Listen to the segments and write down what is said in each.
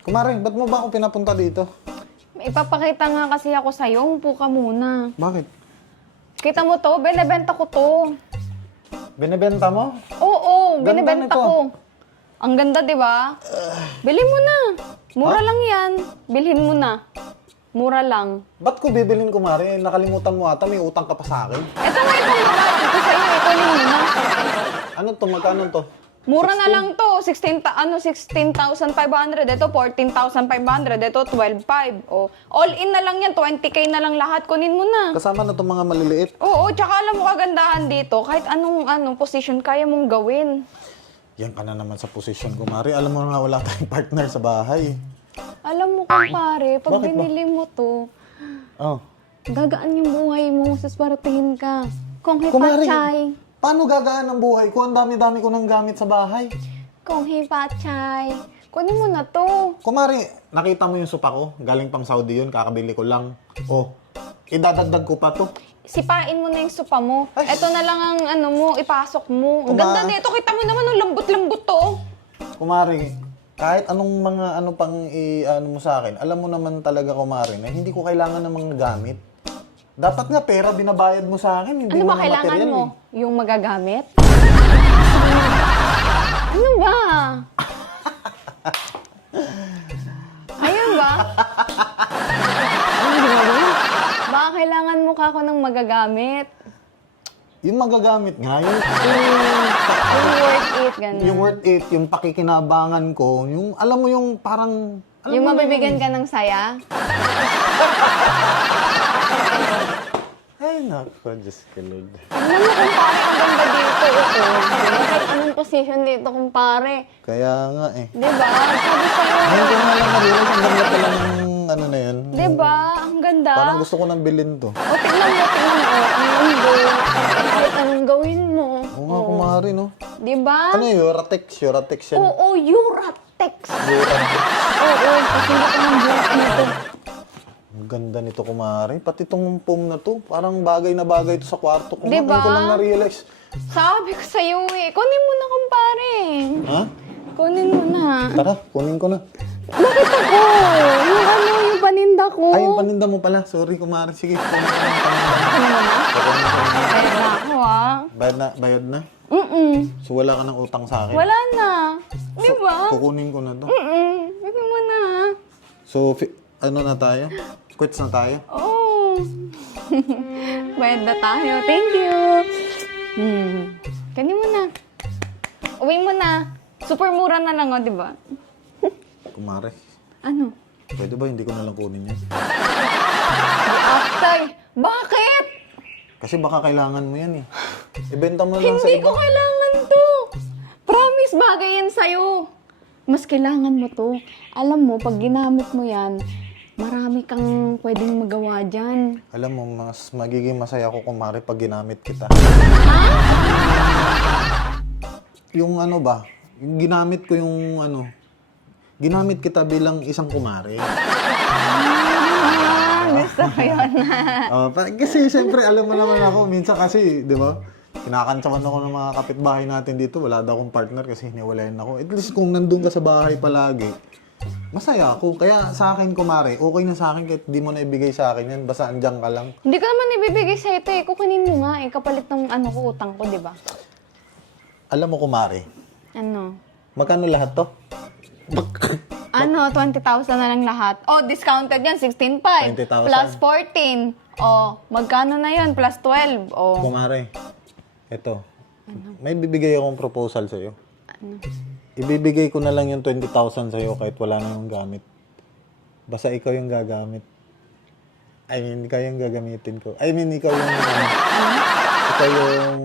Kumare, ba't mo ba ako pinapunta dito? Ipapakita nga kasi ako sa'yo. Upo ka muna. Bakit? Kita mo to? Binibenta ko to. Binibenta mo? Oo, Ganda binibenta nito. ko. Ang ganda, di ba? Bilhin mo na. Mura lang yan. Bilhin mo na. Mura lang. Ba't ko bibilin, kumare? Nakalimutan mo ata, may utang ka pa sa akin. Ito nga itong babayad ko sa'yo. Ikunin mo na. Ano to? Magkano to? Mura na lang to. 16,500. Ito, 14,500. Ito, 12,500. Oh, all in na lang yan. 20K na lang lahat. Kunin mo na. Kasama na itong mga maliliit. Oo, tsaka alam mo kagandahan dito. Kahit anong position kaya mong gawin. Yan ka na naman sa posisyon, kumare. Alam mo nga wala tayong partner sa bahay. Alam mo kumpare, pag Bakit ba? binili mo to, Oh. gagaan yung buhay mo, saswaratehin ka. Kung Kumare, hipachay, paano gagaan ang buhay ko? Ang dami-dami ko ng gamit sa bahay. kung hipachay, kunin mo na to. Kumare, nakita mo yung sopa ko? Galing pang Saudi yun, kakabili ko lang. Oh, idadagdag ko pa to. Sipain mo na yung sopa mo. Ay. Ito na lang ang mo, ipasok mo. Ang ganda nito, kita mo naman, ang lambot-lambot to. Kumare, kahit anong mga ano pang i-ano mo sa akin, alam mo naman talaga, kumare, na hindi ko kailangan ng mga gamit. Dapat nga pera binabayad mo sa akin, hindi Ano ba mga kailangan material mo? Yung magagamit? Ano ba? Ayun ba? Ano ginagawa? Baka kailangan mo ka ako ng magagamit. Yung magagamit nga, Yung worth it, gano'n. yung worth it, yung pakikinabangan ko, yung alam mo yung parang... Alam Yung mo mabibigyan ka ng saya? Ay, naku, Diyos ko, Lord. Tignan mo kumpare, ang ganda dito. Kahit anong position dito kumpare. Kaya nga eh. Diba? Sabi sa'yo. Ngayon ko nga lang nabilang, ang ganda pala ng ano na yun. Diba? Ang ganda. Parang gusto ko nang bilhin to. O, tignan mo. Ang mundo. Kahit anong gawin mo. Oo nga, kumari, no? Diba? Ano yun? Uratex yan. Oo, Uratex. Uratex. Oo, kasi hindi ko ng buhat nito. Ang ganda nito, kumari. Pati itong foam na to, parang bagay na bagay to sa kwarto ko. Diba? Ngayon ko lang na-realize. Sabi ko sa'yo eh. Kunin mo na kumpare. Ha? Kunin mo na. Tara, kunin ko na. Bakit ako? Yung paninda ko. Ay, yung paninda mo pala. Sorry, kumari. Sige, kunin ko na yung paninda. Ano mo na? Kunin ko na. Bayad na ako ah. Bayad na? So, wala ka ng utang sa akin? Wala na. Di ba? Kukunin ko na to. Bigyan mo na. So, ano na tayo? Quits na tayo? Oh. Bayad na tayo. Thank you. Kanin mo na. Uwi mo na. Super mura na lang, oh, di ba? Kumare, Ano? pwede ba hindi ko na lang kunin yan? Aftay. Bakit? Kasi baka kailangan mo yan eh. Ibenta mo lang sa Hindi iba. ko kailangan to. Promise, bagay yan sa'yo. Mas kailangan mo to. Alam mo, pag ginamit mo yan, marami kang pwedeng magawa dyan. Alam mo, mas magiging masaya ko, kumare, pag ginamit kita. Yung ano ba? Yung ginamit ko yung ano, ginamit kita bilang isang kumare. Gusto ko yun. Kasi siyempre, alam mo naman ako, minsan kasi, di ba? Kinakantsawan ako ng mga kapitbahay natin dito. Wala daw akong partner kasi hiniwalayan ako. At least kung nandun ka sa bahay palagi, masaya ako. Kaya sa akin, kumare, okay na sa akin kahit di mo na ibigay sa akin yan. Basta andyan ka lang. Hindi ko naman ibibigay sa'yo ito eh. Kukunin mo nga eh. Kapalit ng utang ko, di ba? Alam mo, kumare, Ano? magkano lahat to? Ano, 20,000 na lang lahat. Oh, discounted yan, 16,500. 20,000. Plus 14. Oh, magkano na yan? Plus 12. Oh. Kumare, eto. May bibigay akong proposal sa'yo. Ano? Ibibigay ko na lang yung 20,000 sa'yo kahit wala na yung gamit. Basta ikaw yung gagamit. I mean, ikaw yung gagamitin ko. I mean, ikaw yung... ikaw yung...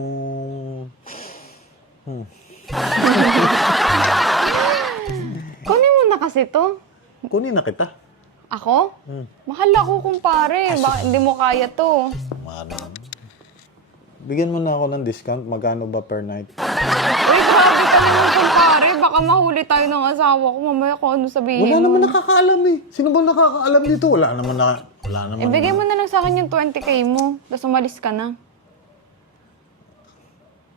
Kunin mo na kasi to. Kunin na kita. Ako? Mahal ako, kumpare. Hindi mo kaya to. Kumare. Bigyan mo na ako ng discount. Magkano ba per night? Uy, grabe ka naman, kumpare. Baka mahuli tayo ng asawa ko. Mamaya kung ano sabihin Wala mo. naman nakakaalam eh. Sino ba nakakaalam dito? Wala naman. Ibigay mo na lang sa akin yung 20K mo. Tapos umalis ka na.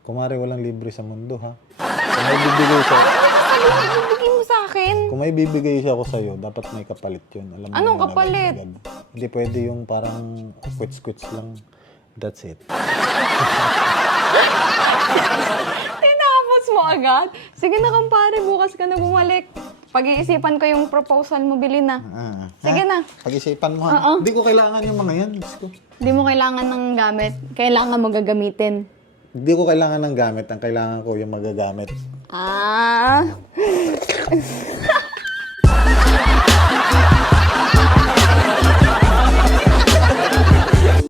Kumare, walang libre sa mundo, ha? Kung may bibigay sa... Sabi mo, ibigay mo sa akin. Kung may bibigay siya ako sa'yo, dapat may kapalit yun. Alam mo Anong naman kapalit? agad-agad. Hindi pwede yung parang quits-quits lang. That's it. Tinapos mo agad? Sige na, kumpare, bukas ka na bumalik. Pag-iisipan ko yung proposal mo, bilhin na. Sige na. Pag-isipan mo Oo. ha. Hindi ko kailangan yung mga yan. Diyos ko. Hindi mo kailangan ng gamit. Kailangan mo gagamitin. Hindi ko kailangan ng gamit. Ang kailangan ko yung magagamit. Ah.